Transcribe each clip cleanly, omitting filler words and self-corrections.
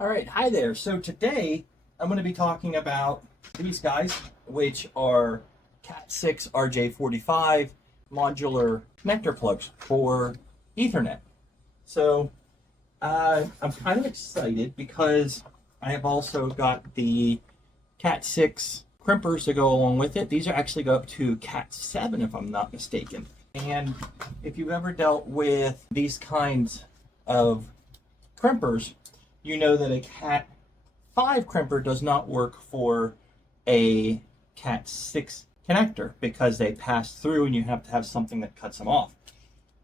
All right, hi there. So today I'm going to be talking about these guys, which are CAT6 RJ45 modular connector plugs for Ethernet. So I'm kind of excited because I have also got the CAT6 crimpers to go along with it. These are actually go up to CAT7 if I'm not mistaken. And if you've ever dealt with these kinds of crimpers, you know that a CAT5 crimper does not work for a CAT6 connector because they pass through and you have to have something that cuts them off.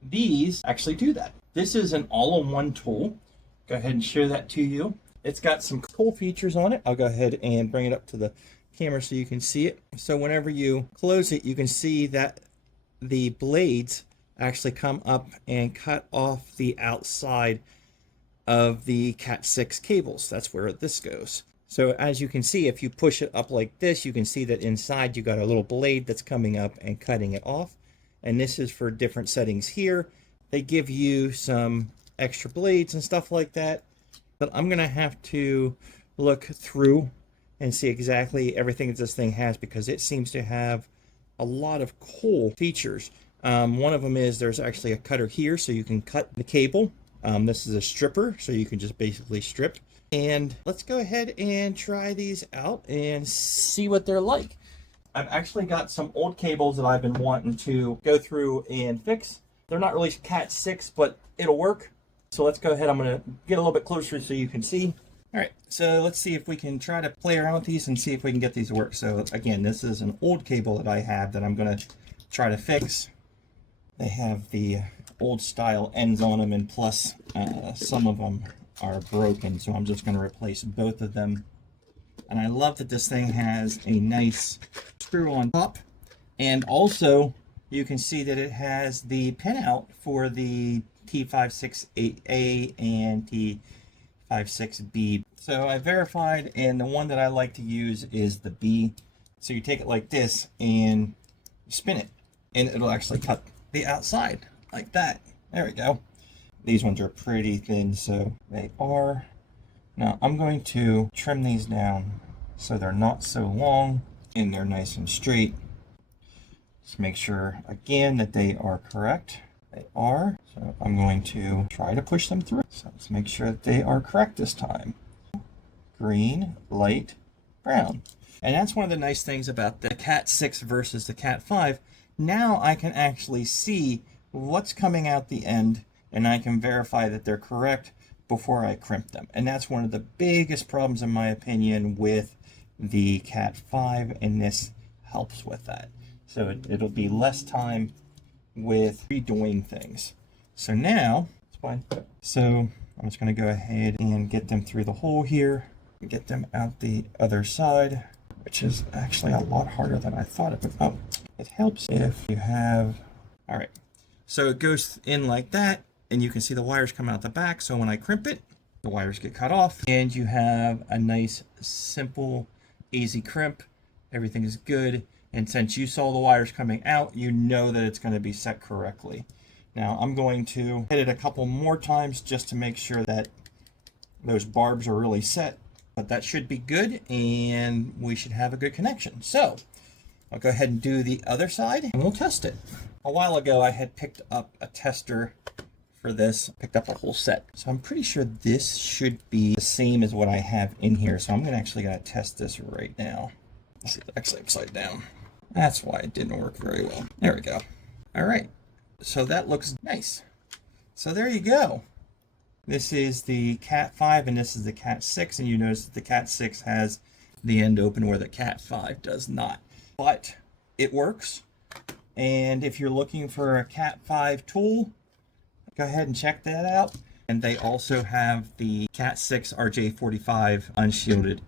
These actually do that. This is an all-in-one tool. Go ahead and share that to you. It's got some cool features on it. I'll go ahead and bring it up to the camera so you can see it. So whenever you close it, you can see that the blades actually come up and cut off the outside of the CAT6 cables. That's where this goes. So as you can see, if you push it up like this, you can see that inside you got a little blade that's coming up and cutting it off. And this is for different settings here. They give you some extra blades and stuff like that. But I'm gonna have to look through and see exactly everything that this thing has because it seems to have a lot of cool features. One of them is there's actually a cutter here so you can cut the cable. This is a stripper, so you can just basically strip. And let's go ahead and try these out and see what they're like. I've actually got some old cables that I've been wanting to go through and fix. They're not really CAT6, but it'll work. So let's go ahead. I'm going to get a little bit closer so you can see. All right, so let's see if we can try to play around with these and see if we can get these to work. So again, this is an old cable that I have that I'm going to try to fix. They have the old style ends on them, and plus some of them are broken, so I'm just going to replace both of them. And I love that this thing has a nice screw on top, and also you can see that it has the pin out for the T568A and T56B. So I verified, and the one that I like to use is the B. So you take it like this and spin it, and it'll actually cut the outside like that. There we go. These ones are pretty thin, so they are. Now I'm going to trim these down so they're not so long and they're nice and straight. Just make sure again that they are correct. They are. So I'm going to try to push them through. So let's make sure that they are correct this time. Green, light, brown. And that's one of the nice things about the CAT6 versus the CAT5. Now I can actually see what's coming out the end, and I can verify that they're correct before I crimp them. And that's one of the biggest problems, in my opinion, with the CAT5, and this helps with that. So it'll be less time with redoing things. So now, it's fine. So I'm just going to go ahead and get them through the hole here, and get them out the other side, which is actually a lot harder than I thought it would. Oh, it helps if you have, all right. So it goes in like that, and you can see the wires come out the back. So when I crimp it, the wires get cut off, and you have a nice, simple, easy crimp. Everything is good. And since you saw the wires coming out, you know that it's going to be set correctly. Now I'm going to hit it a couple more times just to make sure that those barbs are really set. But that should be good, and we should have a good connection. So I'll go ahead and do the other side, and we'll test it. A while ago, I had picked up a tester for this, picked up a whole set. So I'm pretty sure this should be the same as what I have in here. So I'm actually going to test this right now. This is actually upside down. That's why it didn't work very well. There we go. All right. So that looks nice. So there you go. This is the CAT5 and this is the CAT6. And you notice that the CAT6 has the end open where the CAT5 does not. But it works. And if you're looking for a CAT5 tool, go ahead and check that out. And they also have the CAT6 RJ45 unshielded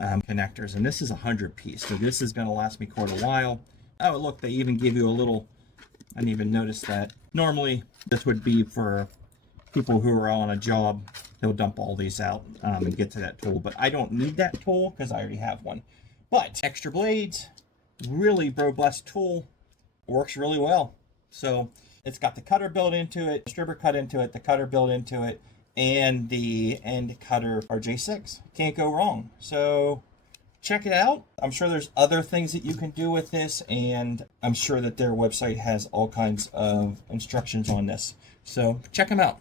connectors. And this is a 100-piece. So this is going to last me quite a while. Oh, look, they even give you a little, I didn't even notice that. Normally, this would be for people who are on a job. They'll dump all these out and get to that tool. But I don't need that tool because I already have one. But extra blades, really robust tool. Works really well. So it's got the cutter built into it, stripper cut into it, the cutter built into it, and the end cutter RJ6. Can't go wrong. So check it out. I'm sure there's other things that you can do with this, and I'm sure that their website has all kinds of instructions on this. So check them out.